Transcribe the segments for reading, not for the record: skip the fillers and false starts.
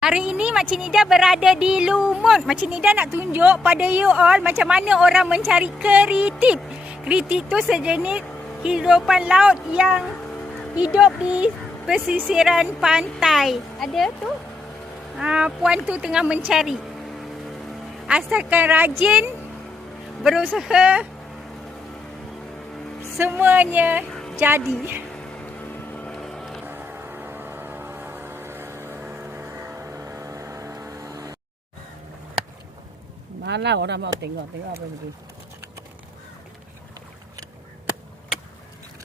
Hari ini Makcik Nida berada di Lumut. Makcik Nida nak tunjuk pada you all macam mana orang mencari keritip. Keritip tu sejenis hidupan laut yang hidup di pesisiran pantai. Ada tu. Puan tu tengah mencari. Asalkan rajin, berusaha, semuanya jadi. Mana orang mau tengok apa lagi.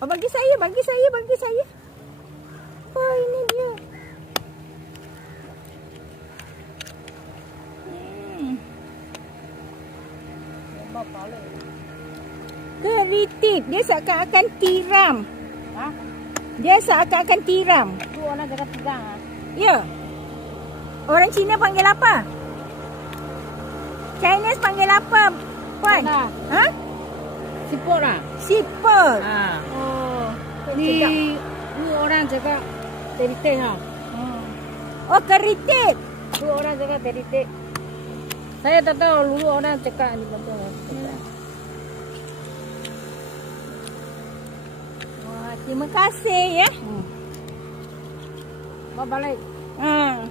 Oh, bagi saya. Oh, ini dia. Keritip. Dia seakan-akan tiram. Ha? Dia seakan-akan tiram. Tu orang jaga pegang. Ya. Orang Cina panggil apa? Chinese panggil apa, Puan? Mana? Ha? Siput lah. Siput. Ha. Oh. Ni orang jaga teritik ha. Oh, keritip. Tu orang jaga teritik. Saya tak tahu dulu orang cakap ni betul. Wah, terima kasih ya. Mau balik. Ha.